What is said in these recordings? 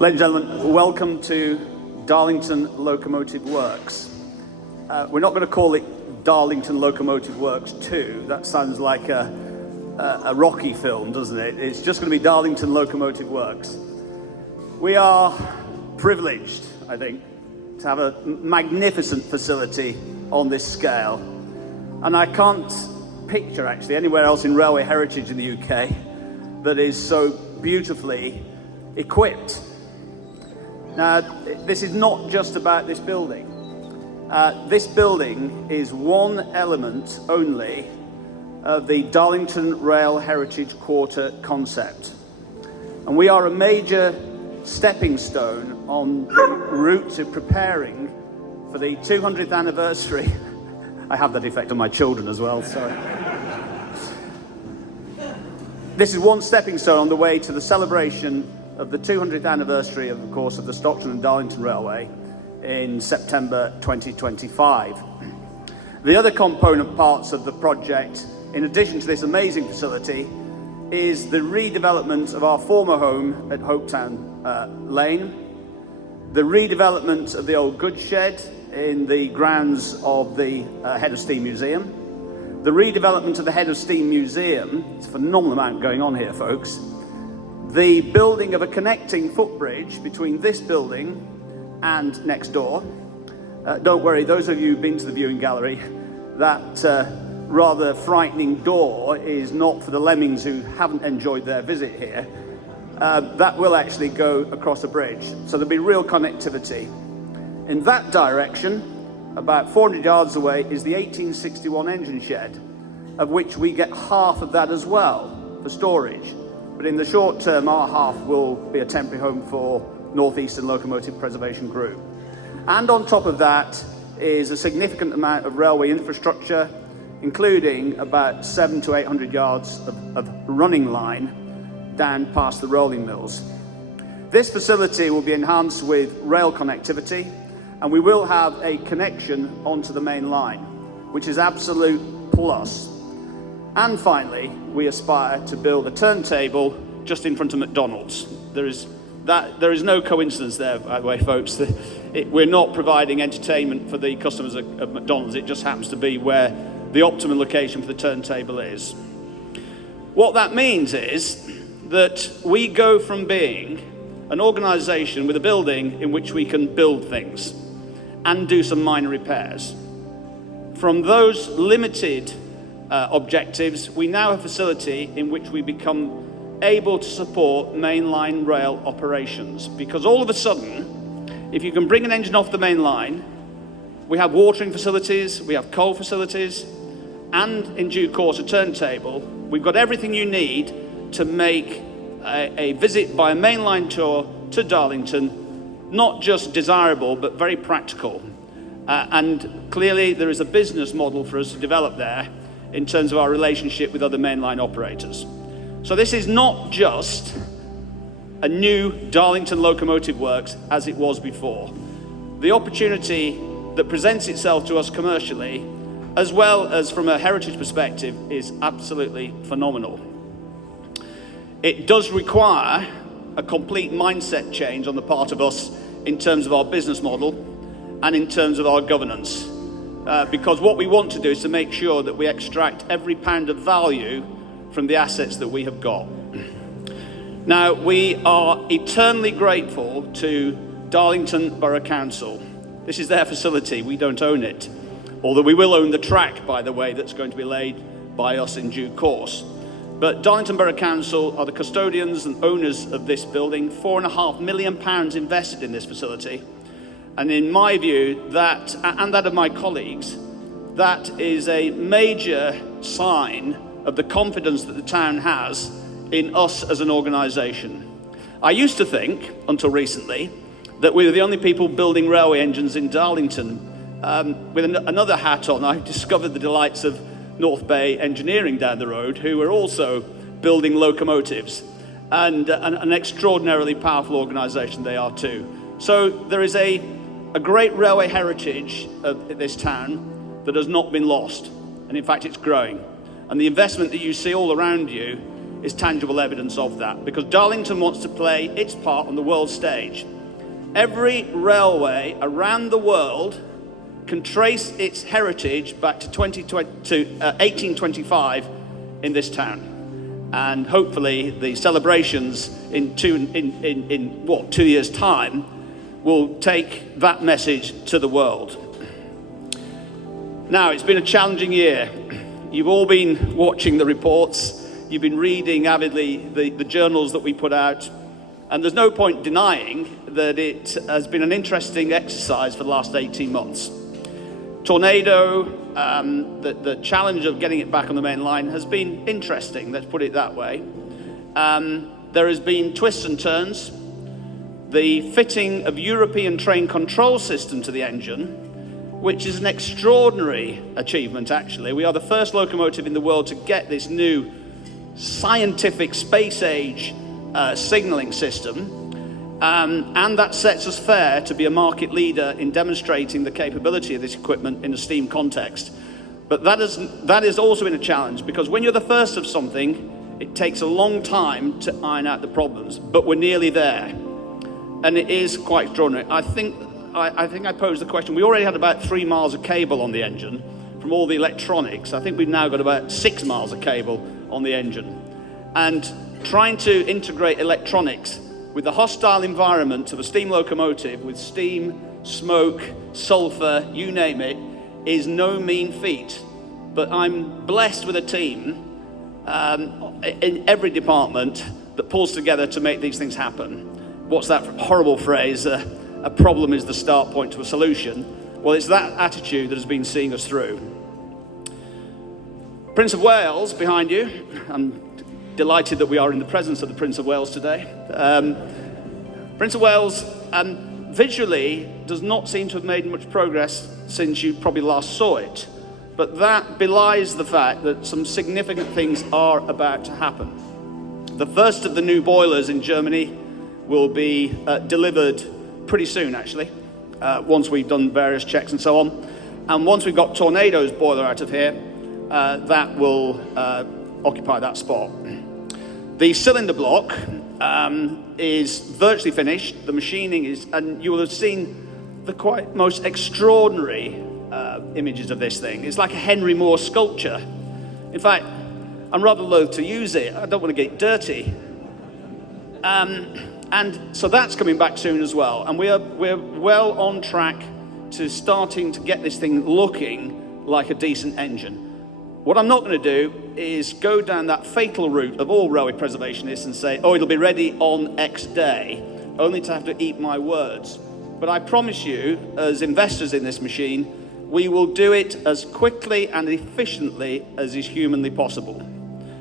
Ladies and gentlemen, welcome to Darlington Locomotive Works. We're not going to call it Darlington Locomotive Works 2. That sounds like a Rocky film, doesn't it? It's just going to be Darlington Locomotive Works. We are privileged, I think, to have a magnificent facility on this scale. And I can't picture, actually, anywhere else in railway heritage in the UK that is so beautifully equipped. Now, this is not just about this building. This building is one element only of the Darlington Rail Heritage Quarter concept. And we are a major stepping stone on the route to preparing for the 200th anniversary. I have that effect on my children as well, sorry. This is one stepping stone on the way to the celebration of the 200th anniversary of course, of the Stockton and Darlington Railway in September 2025. The other component parts of the project, in addition to this amazing facility, is the redevelopment of our former home at Hopetown Lane, the redevelopment of the old goods shed in the grounds of the Head of Steam Museum, the redevelopment of the Head of Steam Museum. It's a phenomenal amount going on here, folks. The building of a connecting footbridge between this building and next door. Don't worry, those of you who've been to the viewing gallery, that rather frightening door is not for the lemmings who haven't enjoyed their visit here. That will actually go across a bridge, so there'll be real connectivity. In that direction, about 400 yards away, is the 1861 engine shed, of which we get half of that as well for storage. But in the short term, our half will be a temporary home for North Eastern Locomotive Preservation Group. And on top of that is a significant amount of railway infrastructure, including about 700 to 800 yards of running line down past the rolling mills. This facility will be enhanced with rail connectivity, and we will have a connection onto the main line, which is absolute plus. And finally, we aspire to build a turntable just in front of McDonald's. There is no coincidence there, by the way, folks. We're not providing entertainment for the customers of McDonald's. It just happens to be where the optimum location for the turntable is. What that means is that we go from being an organisation with a building in which we can build things and do some minor repairs. From those limited objectives, we now have a facility in which we become able to support mainline rail operations, because all of a sudden, if you can bring an engine off the main line, we have watering facilities, we have coal facilities, and in due course a turntable. We've got everything you need to make a visit by a mainline tour to Darlington not just desirable but very practical. And clearly there is a business model for us to develop there in terms of our relationship with other mainline operators. So this is not just a new Darlington Locomotive Works as it was before. The opportunity that presents itself to us commercially, as well as from a heritage perspective, is absolutely phenomenal. It does require a complete mindset change on the part of us in terms of our business model and in terms of our governance. Because what we want to do is to make sure that we extract every pound of value from the assets that we have got. Now, we are eternally grateful to Darlington Borough Council. This is their facility, we don't own it. Although we will own the track, by the way, that's going to be laid by us in due course. But Darlington Borough Council are the custodians and owners of this building, £4.5 million invested in this facility. And in my view, that, and that of my colleagues, that is a major sign of the confidence that the town has in us as an organisation. I used to think, until recently, that we were the only people building railway engines in Darlington. With another hat on, I discovered the delights of North Bay Engineering down the road, who are also building locomotives, and an extraordinarily powerful organisation they are too. So there is a great railway heritage of this town that has not been lost, and in fact it's growing. And the investment that you see all around you is tangible evidence of that, because Darlington wants to play its part on the world stage. Every railway around the world can trace its heritage back to 1825 in this town. And hopefully the celebrations in 2 years' time will take that message to the world. Now, it's been a challenging year. You've all been watching the reports. You've been reading avidly the journals that we put out. And there's no point denying that it has been an interesting exercise for the last 18 months. Tornado, the challenge of getting it back on the main line has been interesting, let's put it that way. There has been twists and turns. The fitting of European train control system to the engine, which is an extraordinary achievement, actually. We are the first locomotive in the world to get this new scientific space-age signalling system. And that sets us fair to be a market leader in demonstrating the capability of this equipment in a steam context. But that has also been a challenge, because when you're the first of something, it takes a long time to iron out the problems, but we're nearly there. And it is quite extraordinary. I think I posed the question. We already had about 3 miles of cable on the engine from all the electronics. I think we've now got about 6 miles of cable on the engine. And trying to integrate electronics with the hostile environment of a steam locomotive with steam, smoke, sulfur, you name it, is no mean feat. But I'm blessed with a team in every department that pulls together to make these things happen. What's that horrible phrase? A problem is the start point to a solution. Well, it's that attitude that has been seeing us through. Prince of Wales behind you. I'm delighted that we are in the presence of the Prince of Wales today. Prince of Wales visually does not seem to have made much progress since you probably last saw it, but that belies the fact that some significant things are about to happen. The first of the new boilers in Germany will be delivered pretty soon, actually, once we've done various checks and so on. And once we've got Tornado's boiler out of here, that will occupy that spot. The cylinder block is virtually finished. The machining is, and you will have seen the quite most extraordinary images of this thing. It's like a Henry Moore sculpture. In fact, I'm rather loath to use it. I don't want to get dirty. And so that's coming back soon as well. And we're well on track to starting to get this thing looking like a decent engine. What I'm not going to do is go down that fatal route of all railway preservationists and say, oh, it'll be ready on X day, only to have to eat my words. But I promise you, as investors in this machine, we will do it as quickly and efficiently as is humanly possible.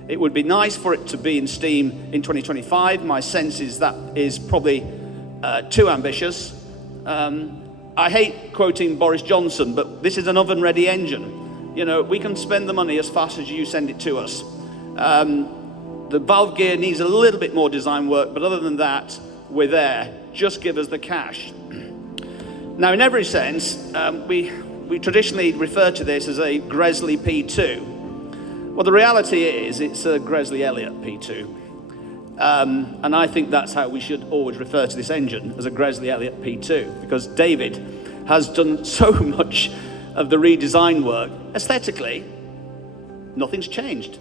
It would be nice for it to be in steam in 2025. My sense is that is probably too ambitious. I hate quoting Boris Johnson, but this is an oven-ready engine. You know, we can spend the money as fast as you send it to us. The valve gear needs a little bit more design work, but other than that, we're there. Just give us the cash. Now, in every sense, we traditionally refer to this as a Gresley P2. Well, the reality is it's a Gresley Elliott P2. And I think that's how we should always refer to this engine, as a Gresley Elliott P2, because David has done so much of the redesign work. Aesthetically, nothing's changed.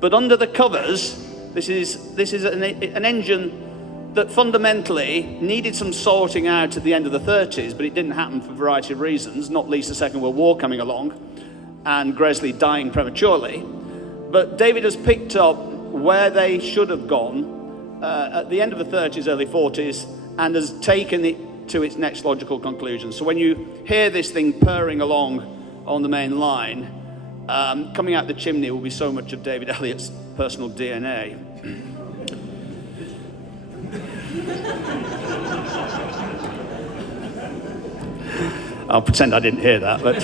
But under the covers, this is an engine that fundamentally needed some sorting out at the end of the 30s, but it didn't happen for a variety of reasons, not least the Second World War coming along and Gresley dying prematurely. But David has picked up where they should have gone at the end of the 30s, early 40s, and has taken it to its next logical conclusion. So when you hear this thing purring along on the main line, coming out the chimney will be so much of David Elliott's personal DNA. I'll pretend I didn't hear that, but...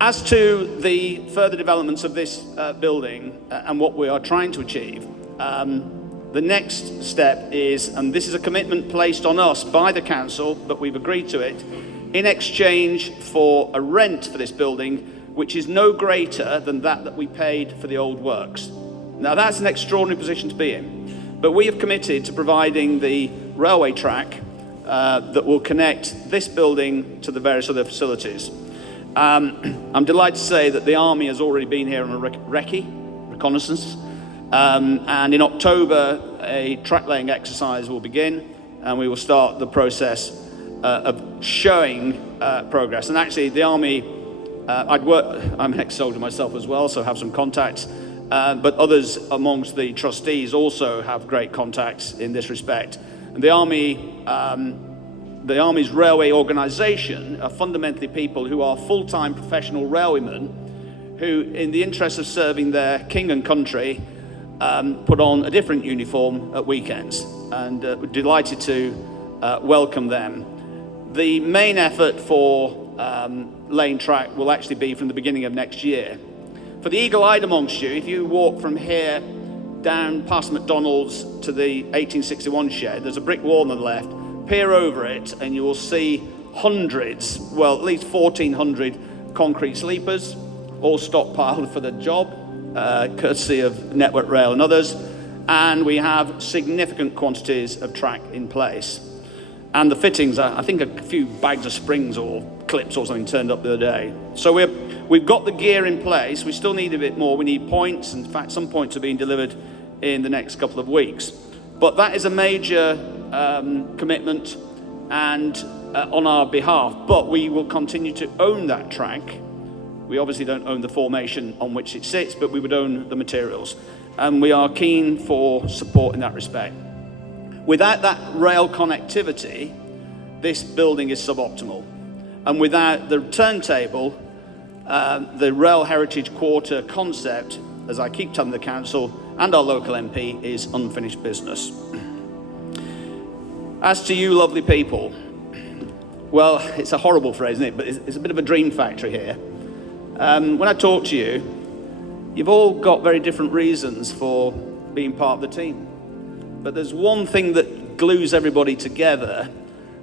As to the further developments of this building and what we are trying to achieve, the next step is, and this is a commitment placed on us by the council, but we've agreed to it, in exchange for a rent for this building, which is no greater than that we paid for the old works. Now that's an extraordinary position to be in, but we have committed to providing the railway track that will connect this building to the various other facilities. I'm delighted to say that the Army has already been here on a reconnaissance, and in October a track laying exercise will begin, and we will start the process of showing progress. And actually the Army, I'm an ex-soldier myself as well, so have some contacts, but others amongst the trustees also have great contacts in this respect. And the Army's railway organisation are fundamentally people who are full-time professional railwaymen who, in the interest of serving their king and country, put on a different uniform at weekends, and we're delighted to welcome them. The main effort for laying track will actually be from the beginning of next year. For the eagle-eyed amongst you, if you walk from here down past McDonald's to the 1861 shed, there's a brick wall on the left. Peer over it and you will see hundreds, well, at least 1,400 concrete sleepers, all stockpiled for the job, courtesy of Network Rail and others. And we have significant quantities of track in place. And the fittings, I think a few bags of springs or clips or something turned up the other day. So we've got the gear in place. We still need a bit more. We need points. In fact, some points are being delivered in the next couple of weeks. But that is a major commitment and on our behalf. But we will continue to own that track. We obviously don't own the formation on which it sits, but we would own the materials. And we are keen for support in that respect. Without that rail connectivity, this building is suboptimal. And without the turntable, the Rail Heritage Quarter concept, as I keep telling the council and our local MP, is unfinished business. As to you lovely people, well, it's a horrible phrase, isn't it? But it's a bit of a dream factory here. When I talk to you, you've all got very different reasons for being part of the team. But there's one thing that glues everybody together,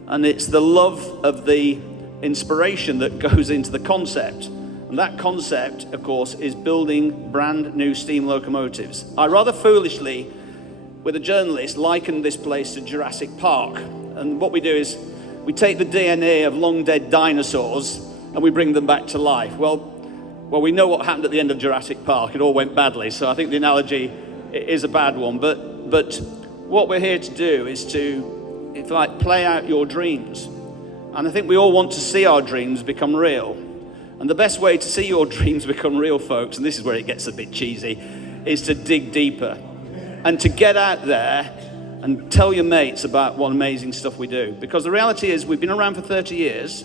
and it's the love of the inspiration that goes into the concept. And that concept, of course, is building brand new steam locomotives. I rather foolishly, with a journalist, likened this place to Jurassic Park. And what we do is we take the DNA of long dead dinosaurs and we bring them back to life. Well, we know what happened at the end of Jurassic Park. It all went badly, so I think the analogy is a bad one. But what we're here to do is to, if you like, play out your dreams. And I think we all want to see our dreams become real. And the best way to see your dreams become real, folks, and this is where it gets a bit cheesy, is to dig deeper and to get out there and tell your mates about what amazing stuff we do. Because the reality is we've been around for 30 years,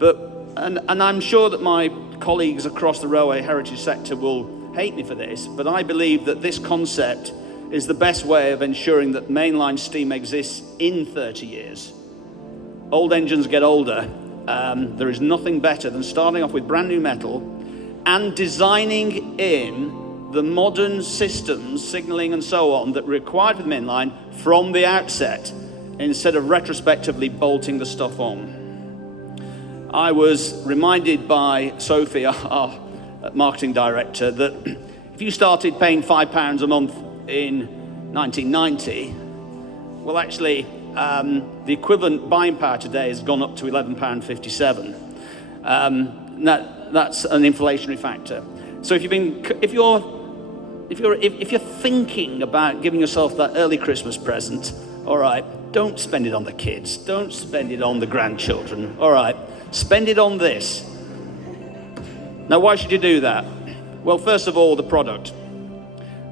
and I'm sure that my colleagues across the railway heritage sector will hate me for this, but I believe that this concept is the best way of ensuring that mainline steam exists in 30 years. Old engines get older. There is nothing better than starting off with brand new metal and designing in the modern systems, signalling and so on, that are required for the mainline from the outset, instead of retrospectively bolting the stuff on. I was reminded by Sophie, our marketing director, that if you started paying £5 a month in 1990, well, actually, the equivalent buying power today has gone up to £11.57. That's an inflationary factor. So if you're thinking about giving yourself that early Christmas present, all right, don't spend it on the kids, don't spend it on the grandchildren, all right, spend it on this. Now, why should you do that? Well, first of all, the product.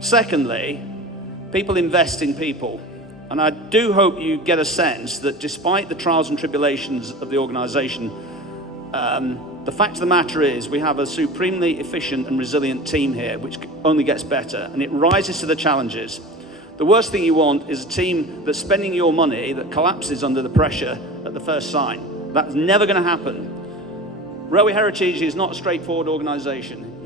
Secondly, people invest in people. And I do hope you get a sense that despite the trials and tribulations of the organisation, the fact of the matter is we have a supremely efficient and resilient team here, which only gets better, and it rises to the challenges. The worst thing you want is a team that's spending your money that collapses under the pressure at the first sign. That's never going to happen. Railway Heritage is not a straightforward organisation,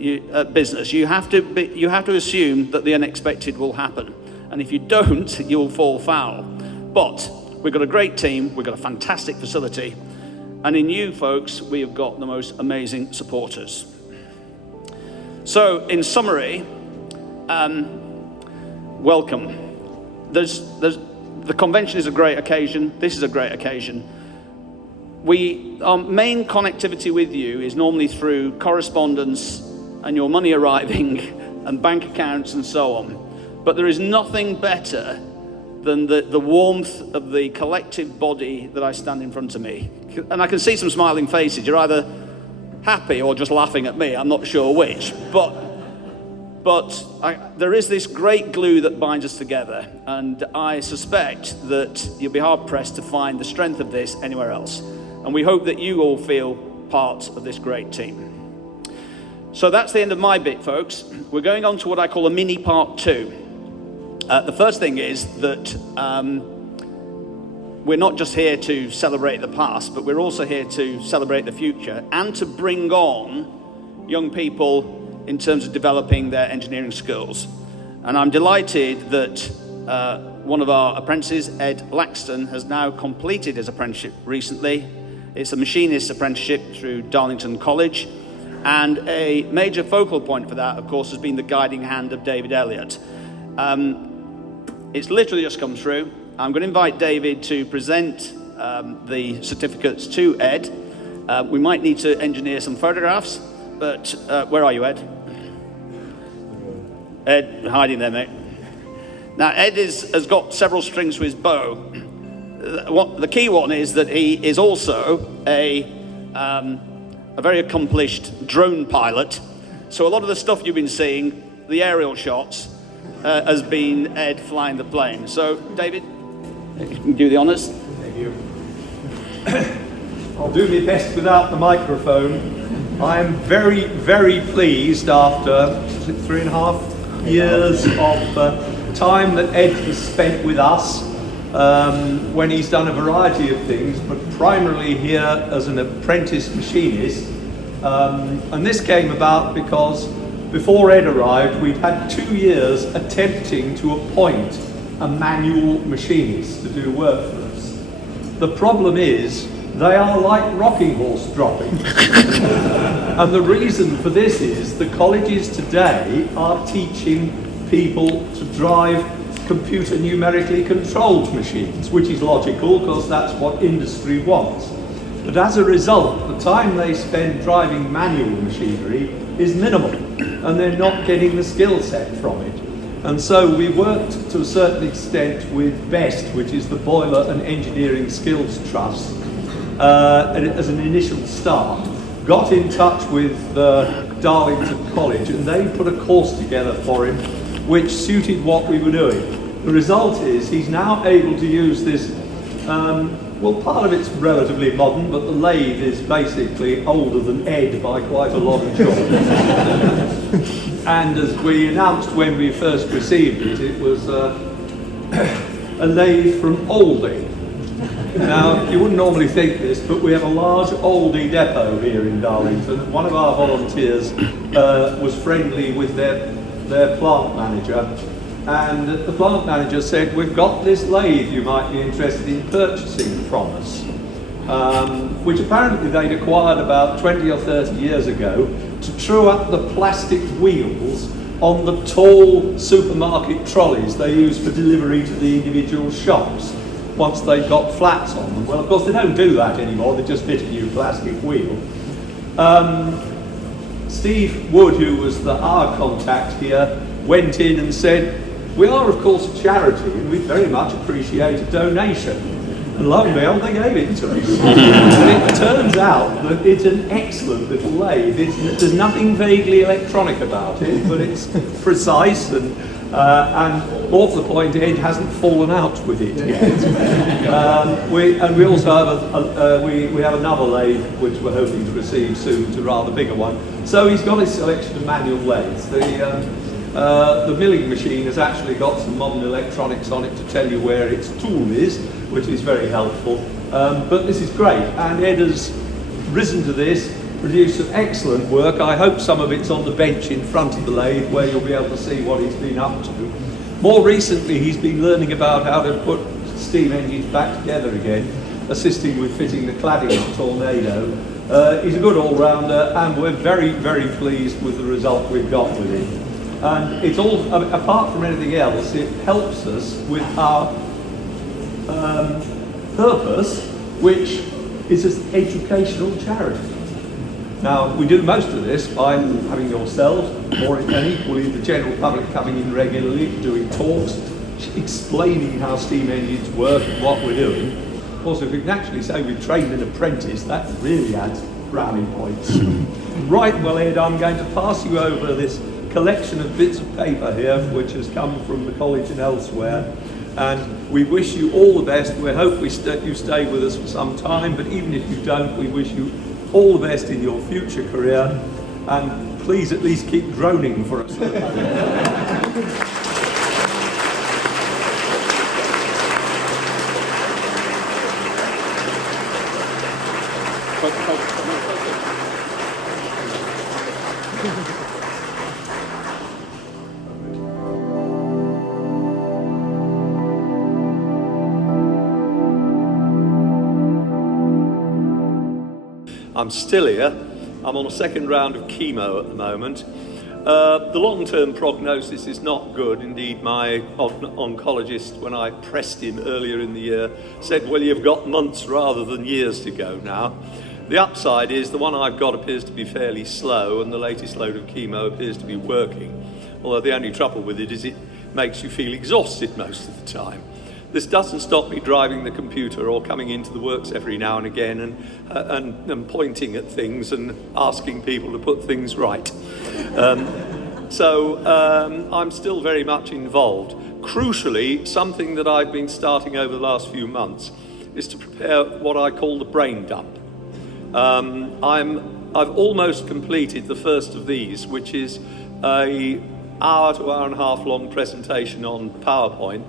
business. You have to assume that the unexpected will happen. And if you don't, you'll fall foul. But we've got a great team, we've got a fantastic facility, And in you folks, we have got the most amazing supporters. So in summary, welcome. The convention is a great occasion. This is a great occasion. Our main connectivity with you is normally through correspondence and your money arriving and bank accounts and so on. But there is nothing better than the warmth of the collective body that I stand in front of me. And I can see some smiling faces. You're either happy or just laughing at me. I'm not sure which. But there is this great glue that binds us together. And I suspect that you'll be hard-pressed to find the strength of this anywhere else. And we hope that you all feel part of this great team. So that's the end of my bit, folks. We're going on to what I call a mini part 2. The first thing is that we're not just here to celebrate the past, but we're also here to celebrate the future and to bring on young people in terms of developing their engineering skills. And I'm delighted that one of our apprentices, Ed Laxton, has now completed his apprenticeship recently. It's a machinist apprenticeship through Darlington College. And a major focal point for that, of course, has been the guiding hand of David Elliott. It's literally just come through. I'm going to invite David to present the certificates to Ed. We might need to engineer some photographs, but where are you, Ed? Ed, hiding there, mate. Now, Ed has got several strings to his bow. The key one is that he is also a very accomplished drone pilot. So a lot of the stuff you've been seeing, the aerial shots, has been Ed flying the plane. So, David, you can do the honours. Thank you. I'll do my best without the microphone. I am very, very pleased after 3.5 years of time that Ed has spent with us when he's done a variety of things, but primarily here as an apprentice machinist. And this came about because before Ed arrived, we'd had 2 years attempting to appoint a manual machinist to do work for us. The problem is, they are like rocking horse dropping. And the reason for this is the colleges today are teaching people to drive computer numerically controlled machines, which is logical because that's what industry wants. But as a result, the time they spend driving manual machinery is minimal, and they're not getting the skill set from it. And so we worked to a certain extent with BEST, which is the Boiler and Engineering Skills Trust, as an initial start. Got in touch with Darlington College, and they put a course together for him which suited what we were doing. The result is he's now able to use this, well, part of it's relatively modern, but the lathe is basically older than Ed by quite a lot of chalk. And as we announced when we first received it, it was a lathe from Aldi. Now, you wouldn't normally think this, but we have a large Aldi depot here in Darlington. One of our volunteers was friendly with their plant manager, and the plant manager said, "We've got this lathe you might be interested in purchasing from us," which apparently they'd acquired about 20 or 30 years ago to true up the plastic wheels on the tall supermarket trolleys they use for delivery to the individual shops once they've got flats on them. Well, of course, they don't do that anymore, they just fit a new plastic wheel. Steve Wood, who was our contact here, went in and said, "We are, of course, a charity, and we very much appreciate a donation." And lo and behold, they gave it to us. And it turns out that it's an excellent little lathe. There's nothing vaguely electronic about it, but it's precise and more to the point, Ed hasn't fallen out with it yet. We also have we have another lathe which we're hoping to receive soon, a rather bigger one. So he's got his selection of manual lathes. The milling machine has actually got some modern electronics on it to tell you where its tool is, which is very helpful. But this is great, and Ed has risen to this, produced some excellent work. I hope some of it's on the bench in front of the lathe where you'll be able to see what he's been up to. More recently, he's been learning about how to put steam engines back together again. assisting with fitting the cladding of Tornado. He's a good all-rounder, and we're very, very pleased with the result we've got with him. And it's all, apart from anything else, it helps us with our purpose, which is an educational charity. Now, we do most of this by having yourselves, or and equally the general public coming in regularly, doing talks, explaining how steam engines work and what we're doing. Of course, if we can actually say we've trained an apprentice, that really adds brownie points. Right, well, Ed, I'm going to pass you over this collection of bits of paper here, which has come from the college and elsewhere. And we wish you all the best. We hope you stay with us for some time, but even if you don't, we wish you all the best in your future career. And please at least keep droning for us. I'm still here. I'm on a second round of chemo at the moment. The long-term prognosis is not good. Indeed, my oncologist, when I pressed him earlier in the year, said, well, you've got months rather than years to go now. The upside is the one I've got appears to be fairly slow, and the latest load of chemo appears to be working. Although the only trouble with it is it makes you feel exhausted most of the time. This doesn't stop me driving the computer or coming into the works every now and again and pointing at things and asking people to put things right. So I'm still very much involved. Crucially, something that I've been starting over the last few months is to prepare what I call the brain dump. I've almost completed the first of these, which is an hour to hour and a half long presentation on PowerPoint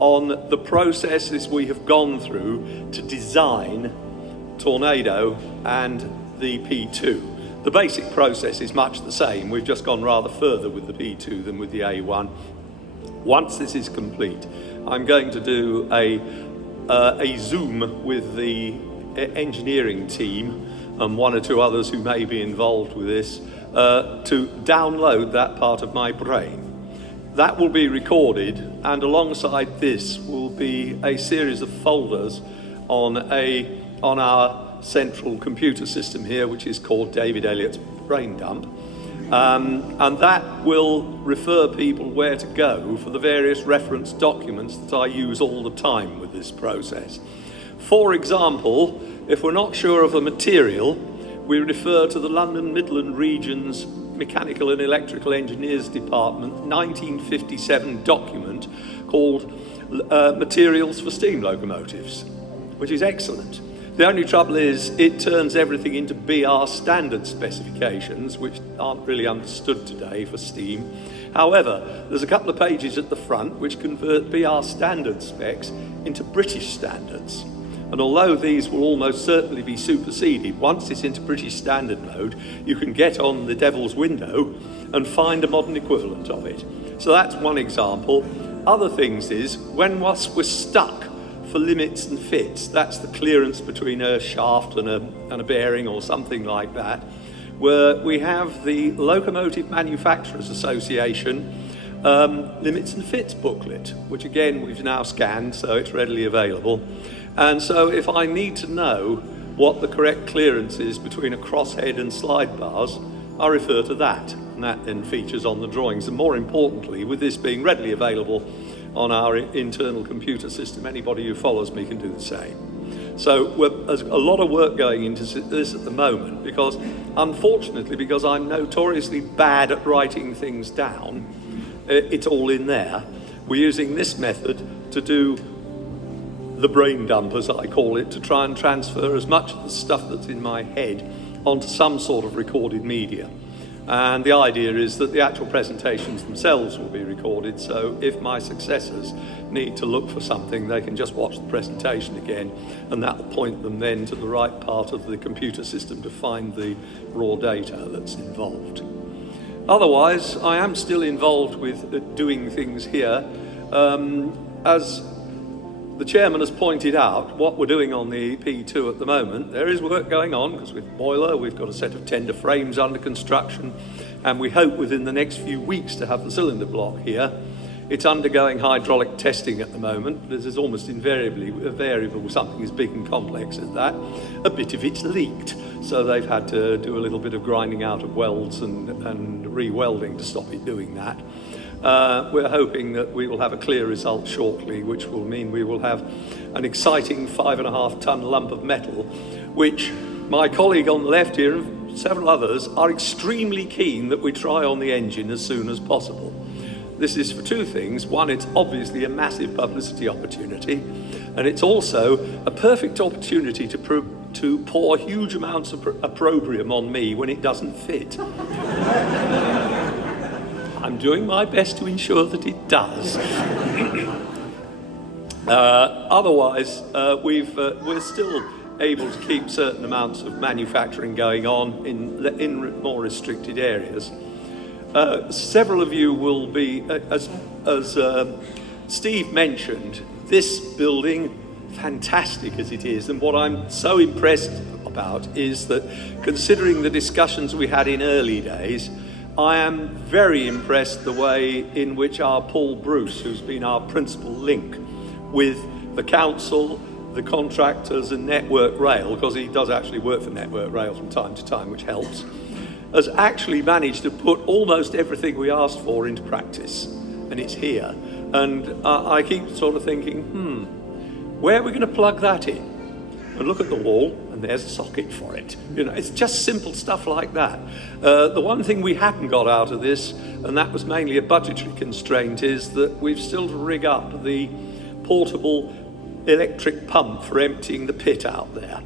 on the processes we have gone through to design Tornado and the P2. The basic process is much the same. We've just gone rather further with the P2 than with the A1. Once this is complete, I'm going to do a Zoom with the engineering team and one or two others who may be involved with this to download that part of my brain. That will be recorded, and alongside this will be a series of folders on our central computer system here, which is called David Elliott's Brain Dump. And that will refer people where to go for the various reference documents that I use all the time with this process. For example, if we're not sure of a material, we refer to the London Midland Region's Mechanical and Electrical Engineers Department 1957 document called Materials for Steam Locomotives, which is excellent. The only trouble is it turns everything into BR standard specifications, which aren't really understood today for steam. However, there's a couple of pages at the front which convert BR standard specs into British standards. And although these will almost certainly be superseded, once it's into British standard mode, you can get on the devil's window and find a modern equivalent of it. So that's one example. Other things is, when we're stuck for limits and fits, that's the clearance between a shaft and a bearing or something like that, where we have the Locomotive Manufacturers Association limits and fits booklet, which again we've now scanned, so it's readily available. And so if I need to know what the correct clearance is between a crosshead and slide bars, I refer to that, and that then features on the drawings. And more importantly, with this being readily available on our internal computer system, anybody who follows me can do the same. So there's a lot of work going into this at the moment, because unfortunately, because I'm notoriously bad at writing things down, it's all in there. We're using this method to do the brain dump, as I call it, to try and transfer as much of the stuff that's in my head onto some sort of recorded media. And the idea is that the actual presentations themselves will be recorded, so if my successors need to look for something, they can just watch the presentation again, and that will point them then to the right part of the computer system to find the raw data that's involved. Otherwise, I am still involved with doing things here. As the chairman has pointed out what we're doing on the P2 at the moment. There is work going on, because with boiler, we've got a set of tender frames under construction, and we hope within the next few weeks to have the cylinder block here. It's undergoing hydraulic testing at the moment. This is almost invariably a variable, something as big and complex as that. A bit of it's leaked, so they've had to do a little bit of grinding out of welds and re-welding to stop it doing that. We're hoping that we will have a clear result shortly, which will mean we will have an exciting 5.5-ton lump of metal, which my colleague on the left here and several others are extremely keen that we try on the engine as soon as possible. This is for two things. One, it's obviously a massive publicity opportunity, and it's also a perfect opportunity to pour huge amounts of opprobrium on me when it doesn't fit. I'm doing my best to ensure that it does. Otherwise, we're still able to keep certain amounts of manufacturing going on in more restricted areas. Several of you will be, as Steve mentioned, this building, fantastic as it is, and what I'm so impressed about is that, considering the discussions we had in early days, I am very impressed the way in which our Paul Bruce, who's been our principal link with the council, the contractors and Network Rail, because he does actually work for Network Rail from time to time, which helps, has actually managed to put almost everything we asked for into practice, and it's here. And I keep sort of thinking, where are we going to plug that in? And look at the wall, and there's a socket for it. You know, it's just simple stuff like that. The one thing we hadn't got out of this, and that was mainly a budgetary constraint, is that we've still to rig up the portable electric pump for emptying the pit out there.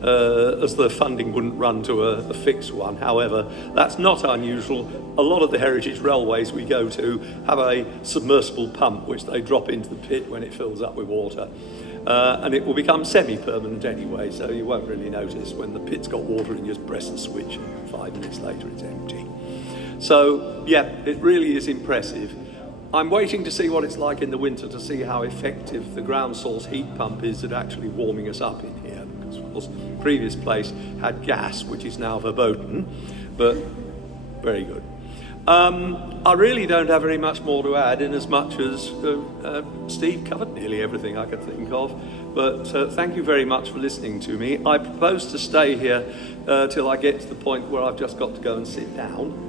As the funding wouldn't run to a fixed one. However, that's not unusual. A lot of the heritage railways we go to have a submersible pump which they drop into the pit when it fills up with water. And it will become semi-permanent anyway, so you won't really notice when the pit's got water and you just press the switch and 5 minutes later it's empty. So, yeah, it really is impressive. I'm waiting to see what it's like in the winter to see how effective the ground source heat pump is at actually warming us up in here. Because, of course, the previous place had gas, which is now verboten, but very good. I really don't have very much more to add, in as much as Steve covered nearly everything I could think of. But thank you very much for listening to me. I propose to stay here till I get to the point where I've just got to go and sit down.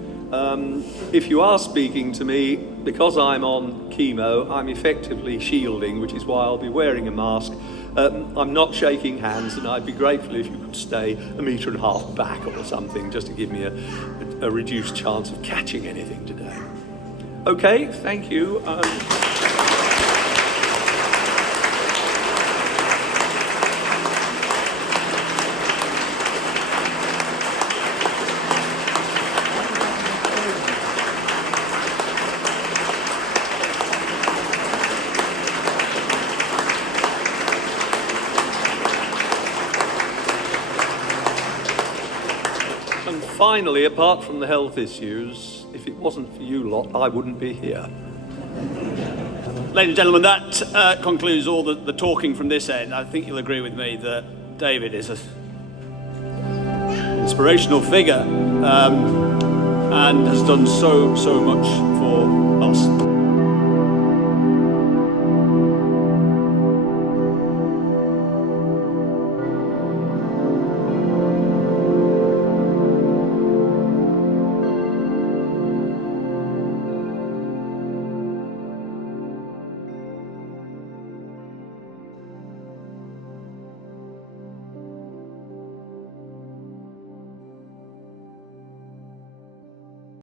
If you are speaking to me, because I'm on chemo, I'm effectively shielding, which is why I'll be wearing a mask. I'm not shaking hands, and I'd be grateful if you could stay 1.5 meters back or something, just to give me a reduced chance of catching anything today. Okay, thank you. Finally, apart from the health issues, if it wasn't for you lot, I wouldn't be here. Ladies and gentlemen, that concludes all the talking from this end. I think you'll agree with me that David is an inspirational figure and has done so much for us.